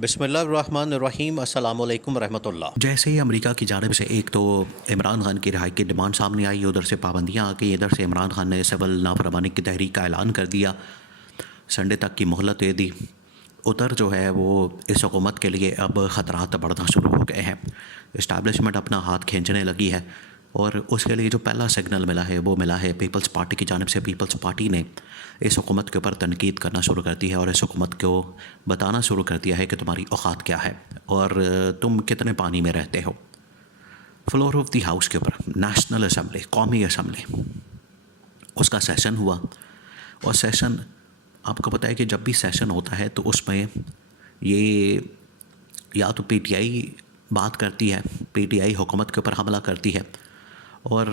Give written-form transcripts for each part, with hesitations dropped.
बिस्मिल्लाहिर्रहमानिर्रहीम अस्सलाम वालेकुम रहमतुल्लाह। जैसे ही अमेरिका की जानिब से एक तो इमरान खान की रिहाई की डिमांड सामने आई, उधर से पाबंदियां आ गई, इधर से इमरान खान ने सिविल नाफरमानी की तहरीक का ऐलान कर दिया, संडे तक की मोहलत दे दी। उधर जो है वो इस हुकूमत के लिए अब ख़तरात बढ़ना शुरू हो गए हैं। इस्टेब्लिशमेंट अपना हाथ खींचने लगी है और उसके लिए जो पहला सिग्नल मिला है वो मिला है पीपल्स पार्टी की जानिब से। पीपल्स पार्टी ने इस हुकूमत के ऊपर तनकीद करना शुरू कर दी है और इस हुकूमत को बताना शुरू कर दिया है कि तुम्हारी औकात क्या है और तुम कितने पानी में रहते हो। फ्लोर ऑफ द हाउस के ऊपर नेशनल असम्बली, कौमी असम्बली, उसका सेशन हुआ। और सेशन, आपको पता है कि जब भी सेशन होता है तो उसमें ये या तो पीटीआई बात करती है, पीटीआई हुकूमत के ऊपर हमला करती है, और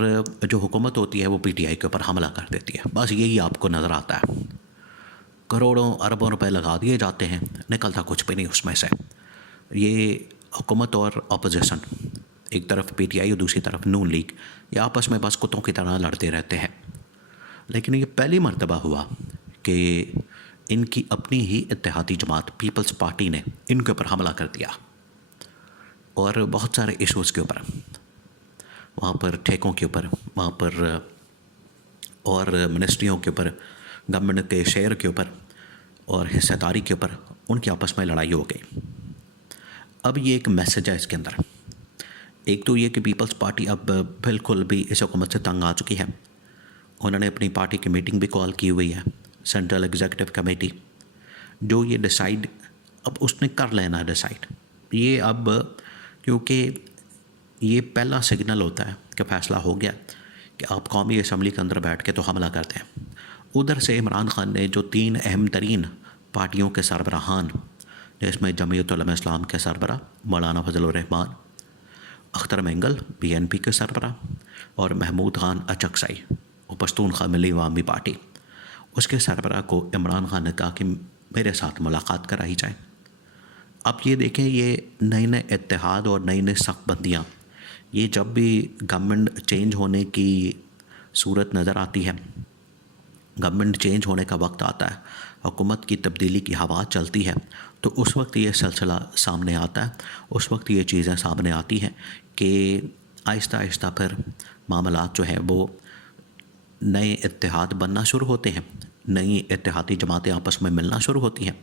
जो हुकूमत होती है वो पीटीआई के ऊपर हमला कर देती है। बस यही आपको नज़र आता है। करोड़ों अरबों रुपए लगा दिए जाते हैं, निकलता कुछ भी नहीं उसमें से। ये हुकूमत और अपोजिशन, एक तरफ पीटीआई और दूसरी तरफ नून लीग, ये आपस में बस कुत्तों की तरह लड़ते रहते हैं। लेकिन ये पहली मर्तबा हुआ कि इनकी अपनी ही इत्तेहादी जमात पीपल्स पार्टी ने इनके ऊपर हमला कर दिया और बहुत सारे इशूज़ के ऊपर, वहाँ पर ठेकों के ऊपर, वहाँ पर और मिनिस्ट्रियों के ऊपर, गवर्नमेंट के शेयर के ऊपर और हिस्सेदारी के ऊपर उनकी आपस में लड़ाई हो गई। अब ये एक मैसेज है इसके अंदर। एक तो ये कि पीपल्स पार्टी अब बिल्कुल भी इस हुकूमत से तंग आ चुकी है। उन्होंने अपनी पार्टी की मीटिंग भी कॉल की हुई है, सेंट्रल एग्जीक्यूटिव कमेटी, जो ये डिसाइड अब उसने कर लेना है डिसाइड। ये अब, क्योंकि ये पहला सिग्नल होता है कि फ़ैसला हो गया कि आप कौमी असम्बली के अंदर बैठ के तो हमला करते हैं। उधर से इमरान खान ने जो 3 अहम तरीन पार्टियों के सरबराहान, जिसमें जमीयत उलमा इस्लाम के सरबराह मौलाना फजल रहमान, अख्तर मेंगल बीएनपी के सरबराह, और महमूद खान अचकसाई वो पश्तूनख्वा मिली अवामी पार्टी, उसके सरबराह को इमरान खान ने कहा कि मेरे साथ मुलाकात कराई जाए। अब ये देखें, ये नए नए इत्तेहाद और नई नई सख्तबंदियाँ, ये जब भी गवर्नमेंट चेंज होने की सूरत नज़र आती है, गवर्नमेंट चेंज होने का वक्त आता है, हुकूमत की तब्दीली की हवा चलती है, तो उस वक्त ये सिलसिला सामने आता है। उस वक्त ये चीज़ें सामने आती हैं कि आहिस्ता आहिस्ता फिर मामलात जो हैं वो नए इत्तेहाद बनना शुरू होते हैं, नई इत्तेहादी जमातें आपस में मिलना शुरू होती हैं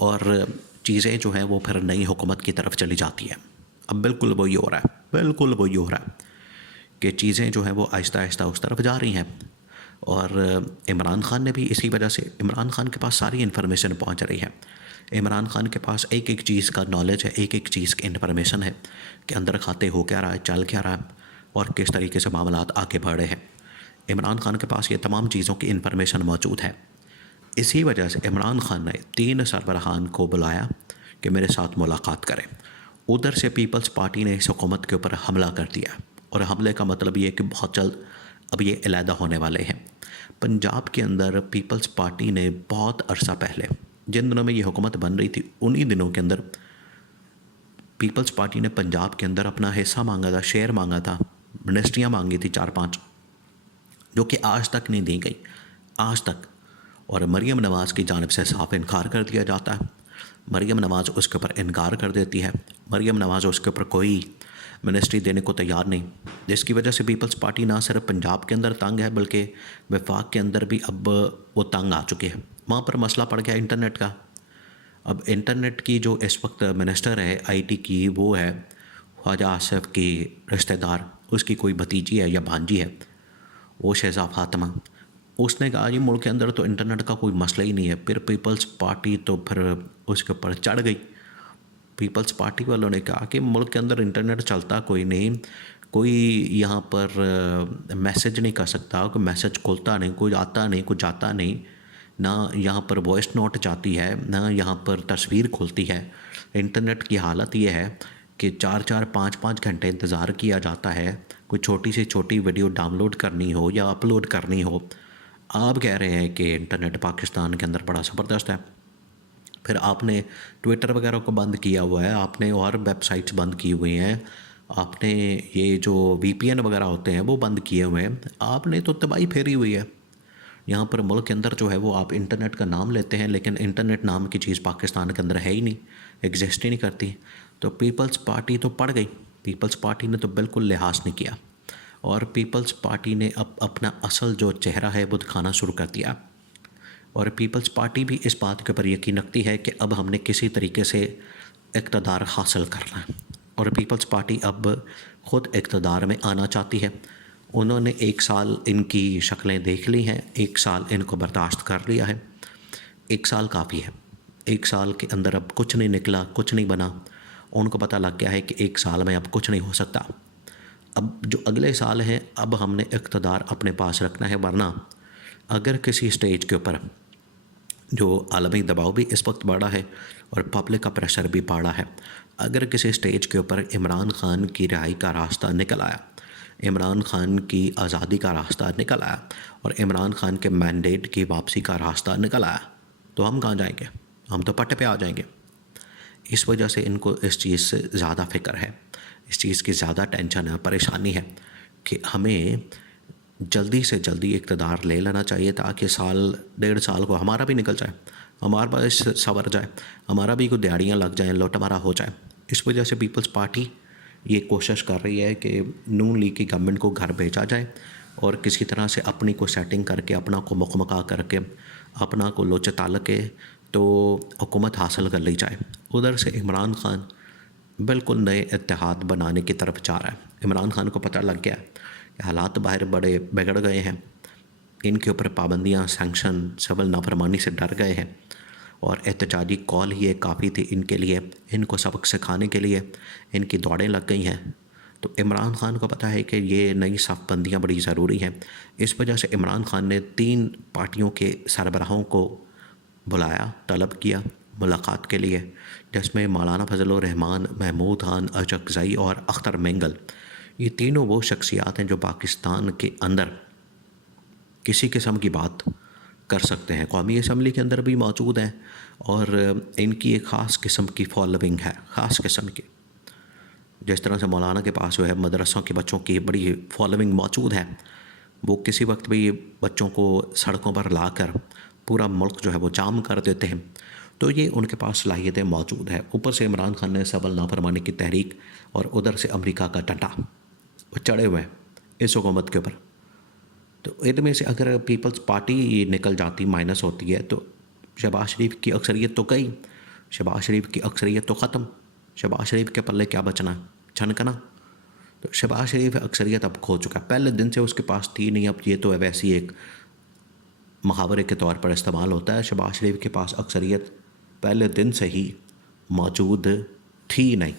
और चीज़ें जो हैं वो फिर नई हुकूमत की तरफ चली जाती है। अब बिल्कुल वही हो रहा है, बिल्कुल वही हो रहा है कि चीज़ें जो हैं वो आहिस्ता आहिस्ता उस तरफ जा रही हैं। और इमरान खान ने भी इसी वजह से, इमरान खान के पास सारी इन्फॉर्मेशन पहुंच रही है। इमरान खान के पास एक एक चीज़ का नॉलेज है, एक एक चीज़ की इन्फॉर्मेशन है कि अंदर खाते हो क्या रहा है, चल क्या रहा है और किस तरीके से मामलात आगे बढ़ रहे हैं। इमरान खान के पास ये तमाम चीज़ों की इन्फॉर्मेशन मौजूद है। इसी वजह से इमरान खान ने 3 सरबराहान को बुलाया कि मेरे साथ मुलाकात करें। उधर से पीपल्स पार्टी ने इस हुकूमत के ऊपर हमला कर दिया और हमले का मतलब ये कि बहुत जल्द अब ये अलहदा होने वाले हैं। पंजाब के अंदर पीपल्स पार्टी ने बहुत अरसा पहले, जिन दिनों में ये हुकूमत बन रही थी, उन्हीं दिनों के अंदर पीपल्स पार्टी ने पंजाब के अंदर अपना हिस्सा मांगा था, शेयर मांगा था, मिनिस्ट्रियाँ मांगी थी 4-5, जो कि आज तक नहीं दी गई, आज तक। और मरीम नवाज़ की जानिब से साफ इनकार कर दिया जाता है। मरीम नवाज़ उसके ऊपर इनकार कर देती है, मरीम नवाज़ उसके ऊपर कोई मिनिस्ट्री देने को तैयार नहीं, जिसकी वजह से पीपल्स पार्टी ना सिर्फ पंजाब के अंदर तंग है बल्कि वफाक के अंदर भी अब वो तंग आ चुके हैं। वहाँ पर मसला पड़ गया इंटरनेट का। अब इंटरनेट की जो इस वक्त मिनिस्टर है आईटी की, वो है ख्वाजा आसिफ की रिश्तेदार, उसकी कोई भतीजी है या भांजी है, वो शहज़ा फातिमा। उसने कहा जी मुल्क के अंदर तो इंटरनेट का कोई मसला ही नहीं है। फिर पीपल्स पार्टी तो फिर उसके ऊपर चढ़ गई। पीपल्स पार्टी वालों ने कहा कि मुल्क के अंदर इंटरनेट चलता कोई नहीं, कोई यहाँ पर मैसेज नहीं कर सकता, कोई मैसेज खुलता नहीं, कोई आता नहीं, कोई जाता नहीं, ना यहाँ पर वॉइस नोट जाती है, ना यहाँ पर तस्वीर खुलती है। इंटरनेट की हालत ये है कि 4-4 5-5 घंटे इंतज़ार किया जाता है कोई छोटी से छोटी वीडियो डाउनलोड करनी हो या अपलोड करनी हो। आप कह रहे हैं कि इंटरनेट पाकिस्तान के अंदर बड़ा ज़बरदस्त है, फिर आपने ट्विटर वगैरह को बंद किया हुआ है, आपने और वेबसाइट्स बंद की हुई हैं, आपने ये जो वीपीएन वगैरह होते हैं वो बंद किए हुए हैं, आपने तो तबाही फेरी हुई है। यहाँ पर मुल्क के अंदर जो है वो आप इंटरनेट का नाम लेते हैं, लेकिन इंटरनेट नाम की चीज़ पाकिस्तान के अंदर है ही नहीं, एग्जिस्ट ही नहीं करती। तो पीपल्स पार्टी तो पड़ गई, पीपल्स पार्टी ने तो बिल्कुल लिहाज नहीं किया, और पीपल्स पार्टी ने अब अपना असल जो चेहरा है वो दिखाना शुरू कर दिया। और पीपल्स पार्टी भी इस बात के ऊपर यकीन रखती है कि अब हमने किसी तरीके से इक़्तिदार हासिल करना है, और पीपल्स पार्टी अब ख़ुद इक़्तिदार में आना चाहती है। उन्होंने 1 साल इनकी शक्लें देख ली हैं, 1 साल इनको बर्दाश्त कर लिया है, 1 साल काफ़ी है। 1 साल के अंदर अब कुछ नहीं निकला, कुछ नहीं बना। उनको पता लग गया है कि 1 साल में अब कुछ नहीं हो सकता। अब जो अगले साल हैं, अब हमने इक़्तिदार अपने पास रखना है, वरना अगर किसी स्टेज के ऊपर जो आलमी दबाव भी इस वक्त बढ़ा है और पब्लिक का प्रेशर भी बढ़ा है, अगर किसी स्टेज के ऊपर इमरान खान की रिहाई का रास्ता निकल आया, इमरान खान की आज़ादी का रास्ता निकल आया और इमरान खान के मैंडेट की वापसी का रास्ता निकल आया, तो हम कहाँ जाएंगे? हम तो पट्टे पे आ जाएंगे। इस वजह से इनको इस चीज़ से ज़्यादा फ़िक्र है, इस चीज़ की ज़्यादा टेंशन है, परेशानी है कि हमें जल्दी से जल्दी इक़्तिदार ले लेना चाहिए, ताकि साल 1.5 साल को हमारा भी निकल जाए, हमारा पास संवर जाए, हमारा भी कोई दिहाड़ियाँ लग जाएँ, लौटमारा हो जाए। इस वजह से पीपल्स पार्टी ये कोशिश कर रही है कि नून लीग की गवर्नमेंट को घर भेजा जाए और किसी तरह से अपनी को सेटिंग करके, अपना को मुकमका करके, अपना को लोचे ताल के तो हुकूमत हासिल कर ली जाए। उधर से इमरान खान बिल्कुल नए इत्तेहाद बनाने की तरफ जा रहा है। इमरान खान को पता लग गया कि हालात बाहर बड़े बिगड़ गए हैं, इनके ऊपर पाबंदियाँ, सैंक्शन, सिविल नाफरमानी से डर गए हैं, और एहतजाजी कॉल ही एक काफ़ी थी इनके लिए, इनको सबक सिखाने के लिए इनकी दौड़ें लग गई हैं। तो इमरान खान को पता है कि ये नई सफ़बंदियाँ बड़ी ज़रूरी हैं। इस वजह से इमरान खान ने 3 पार्टियों के सरबराहों को बुलाया, तलब किया मुलाकात के लिए, जिसमें मौलाना फजल रहमान, महमूद खान अचकज़ई और अख्तर मेंगल, ये तीनों वो शख्सियात हैं जो पाकिस्तान के अंदर किसी किस्म की बात कर सकते हैं। कौमी असम्बली के अंदर भी मौजूद हैं और इनकी एक ख़ास किस्म की फॉलोइंग है, ख़ास किस्म की। जिस तरह से मौलाना के पास जो है मदरसों के बच्चों की बड़ी फॉलोइंग मौजूद है, वो किसी वक्त भी बच्चों को सड़कों पर लाकर पूरा मुल्क जो है वो जाम कर देते हैं, तो ये उनके पास सलाहियतें मौजूद है। ऊपर से इमरान खान ने सिविल नाफरमानी की तहरीक और उधर से अमेरिका का डंडा वो चढ़े हुए हैं इस हुकूमत के ऊपर। तो इनमें से अगर पीपल्स पार्टी निकल जाती, माइनस होती है, तो शहबाज शरीफ की अक्सरियत तो गई, शहबाज शरीफ की अक्सरियत तो ख़त्म, शहबाज शरीफ के पल्ले क्या बचना, छनकना। तो शहबाज शरीफ अक्सरियत अब खो चुका है, पहले दिन से उसके पास थी नहीं, अब ये तो वैसी एक मुहावरे के तौर पर इस्तेमाल होता है। शहबाज शरीफ के पास अक्सरियत पहले दिन से ही मौजूद थी नहीं।